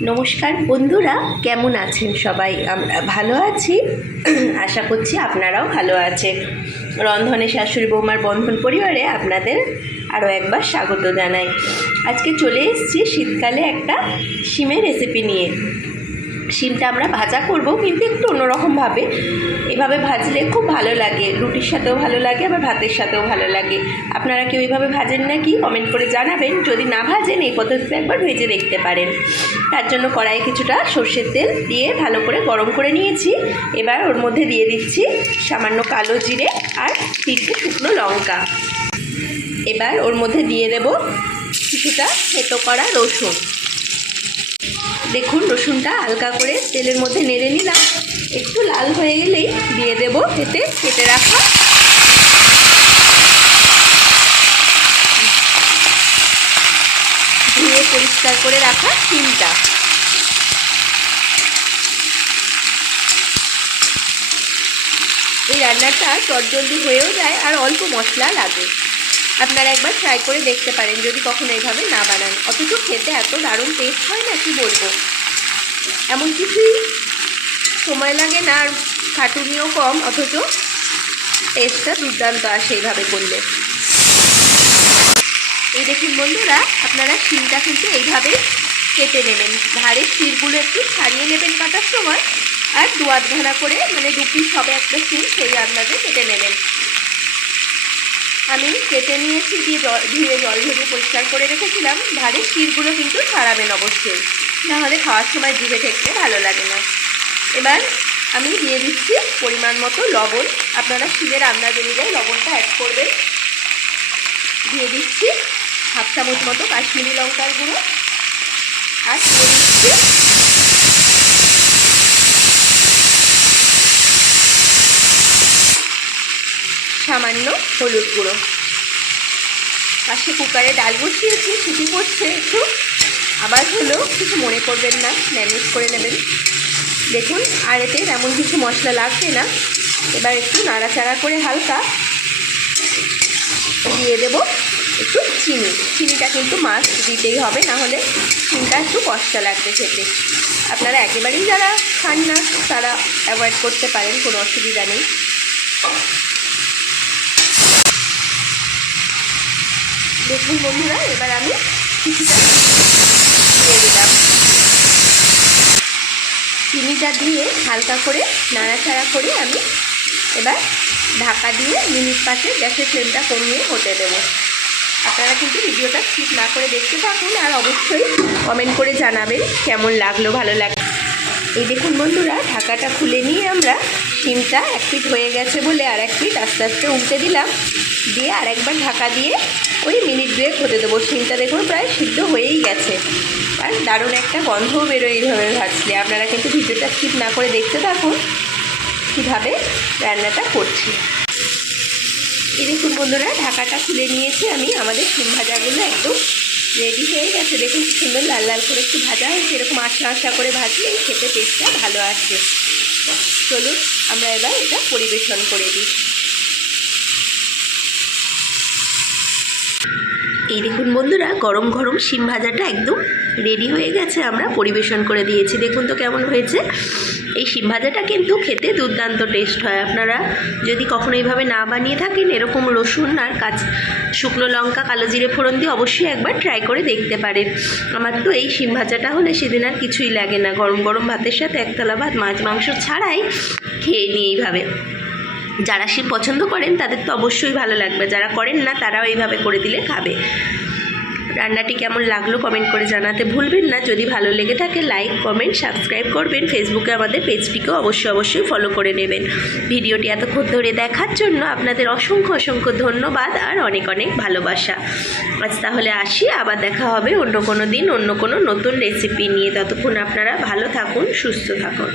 নমস্কার বন্ধুরা, কেমন আছেন সবাই? আমরা ভালো আছি, আশা করছি আপনারাও ভালো আছেন। রন্ধনে শাশুড়ি বৌমার বন্ধন পরিবারে আপনাদের আরও একবার স্বাগত জানাই। আজকে চলে এসেছি শীতকালে একটা শিমের রেসিপি নিয়ে। শিমটা আমরা ভাজা করব, কিন্তু একটু অন্যরকমভাবে। এভাবে ভাজলে খুব ভালো লাগে, রুটির সাথেও ভালো লাগে, আবার ভাতের সাথেও ভালো লাগে। আপনারা কেউ এইভাবে ভাজেন নাকি কমেন্ট করে জানাবেন। যদি না ভাজেন এই পদ্ধতিতে একবার ভেজে দেখতে পারেন। তার জন্য কড়াইয়ে কিছুটা সর্ষের তেল দিয়ে ভালো করে গরম করে নিয়েছি। এবার ওর মধ্যে দিয়ে দিচ্ছি সামান্য কালো জিরে আর 3টে শুকনো লঙ্কা। এবার ওর মধ্যে দিয়ে দেব কিছুটা থেতো করা রসুন। দেখুন, রসুনটা হালকা করে তেলের মধ্যে নেড়ে নিলাম। একটু লাল হয়ে গেলেই দিয়ে দেব এতে কেটে রাখা ধুয়ে পরিষ্কার করে রাখা শিমটা। এই রান্নাটা চটজলদি হয়েও যায় আর অল্প মশলা লাগে। আপনারা একবার ট্রাই করে দেখতে পারেন যদি কখনো এইভাবে না বানান। অথচ খেতে এত দারুণ টেস্ট হয় না, কি বলবো। এমন কিছুই সময় লাগে না, আর খাটুনিও কম, অথচ টেস্টটা দুর্দান্ত আসে এইভাবে করলে। এই দেখুন বন্ধুরা, আপনারা শিমটা কিন্তু এইভাবে কেটে নেবেন। ধারের শিরগুলো একটু ছাড়িয়ে নেবেন কাটার সময়, আর 2-8 ঘানা করে, মানে 2 পিস হবে একটা শিম, সেই আন্দাজে কেটে নেবেন। আমি কেটে নিয়েছি, দিয়ে ধুয়ে জল ঝরিয়ে পরিষ্কার করে রেখেছিলাম। ধারের শিরগুলো কিন্তু ছাড়াবেন অবশ্যই, নাহলে খাওয়ার সময় জিভে ঠেকতে ভালো লাগে না। এবার আমি দিয়ে দিচ্ছি পরিমাণ মতো লবণ। আপনারা শিমের আন্দাজ অনুযায়ী লবণটা অ্যাড করবেন। দিয়ে দিচ্ছি 1/2 চামচ মতো কাশ্মীরি লঙ্কার গুঁড়ো, আর দিয়ে দিচ্ছি সামান্য হলুদ গুঁড়ো। পাশে কুকারে ডাল বসিয়েছি, সিটি পড়ছে একটু আবার হলো, কিছু মনে করবেন না, ম্যানেজ করে নেবেন। দেখুন, আর এতে তেমন কিছু মশলা লাগবে না। এবার একটু নাড়াচাড়া করে হালকা দিয়ে দেব একটু চিনি। চিনিটা কিন্তু মাস্ট দিতেই হবে, নাহলে চিনিটা একটু কষ্ট লাগবে খেতে। আপনারা একেবারেই যারা খান না তারা অ্যাভয়েড করতে পারেন, কোনো অসুবিধা নেই। দেখুন বন্ধুরা, এবার আমি কিছুটা দিয়ে দিলাম। চিনিটা দিয়ে হালকা করে নাড়াচাড়া করে আমি এবার ঢাকা দিয়ে মিনিট 5 গ্যাসের ফ্লেমটা কমিয়ে হতে দেবো। আপনারা কিন্তু ভিডিওটা স্কিপ না করে দেখতে থাকুন, আর অবশ্যই কমেন্ট করে জানাবেন কেমন লাগলো, ভালো লাগলো। এই দেখুন বন্ধুরা, ঢাকাটা খুলে নিয়ে আমরা শিমটা 1 পিঠ হয়ে গেছে বলে আর 1 পিঠ আস্তে আস্তে উল্টে দিলাম। দিয়ে আর একবার ঢাকা দিয়ে ওই মিনিট 2 হতে দেবো। শিমটা দেখুন প্রায় সিদ্ধ হয়েই গেছে, আর দারুণ একটা গন্ধও বেরোয় এইভাবে ভাজলে। আপনারা কিন্তু ভিডিওটা স্কিপ না করে দেখতে থাকুন কীভাবে রান্নাটা করছি। এই দেখুন বন্ধুরা, ঢাকাটা খুলে নিয়েছি আমি। আমাদের শিম ভাজাগুলো একদম রেডি হয়ে গেছে। দেখুন কি সুন্দর লাল লাল করে একটু ভাজা হয়েছে। এরকম আশা আশা করে ভাজলে খেতে টেস্টটা ভালো আসে। চলুন আমরা এবার এটা পরিবেশন করে দিই। এই দেখুন বন্ধুরা, গরম গরম শিম ভাজাটা একদম রেডি হয়ে গেছে, আমরা পরিবেশন করে দিয়েছি। দেখুন তো কেমন হয়েছে। এই শিম ভাজাটা কিন্তু খেতে দুর্দান্ত টেস্ট হয়। আপনারা যদি কখনো এইভাবে না বানিয়ে থাকেন, এরকম রসুন আর শুকনো লঙ্কা, কালো জিরে ফোড়ন দিয়ে অবশ্যই একবার ট্রাই করে দেখতে পারেন। আমার তো এই শিম ভাজাটা হলে সেদিন আর কিছুই লাগে না। গরম গরম ভাতের সাথে একতলা ভাত মাছ মাংস ছাড়াই খেয়ে নিই এইভাবে। যারা শিম পছন্দ করেন তাদের তো অবশ্যই ভালো লাগবে, যারা করেন না তারাও এইভাবে করে দিলে খাবে। রান্নাটি কেমন লাগলো কমেন্ট করে জানাতে ভুলবেন না। যদি ভালো লেগে থাকে লাইক, কমেন্ট, সাবস্ক্রাইব করবেন। ফেসবুকে আমাদের পেজটিকেও অবশ্যই ফলো করে নেবেন। ভিডিওটি এতক্ষণ ধরে দেখার জন্য আপনাদের অসংখ্য ধন্যবাদ আর অনেক অনেক ভালোবাসা। আজ তাহলে আসি, আবার দেখা হবে অন্য কোনো দিন অন্য কোনো নতুন রেসিপি নিয়ে। ততক্ষণ আপনারা ভালো থাকুন, সুস্থ থাকুন।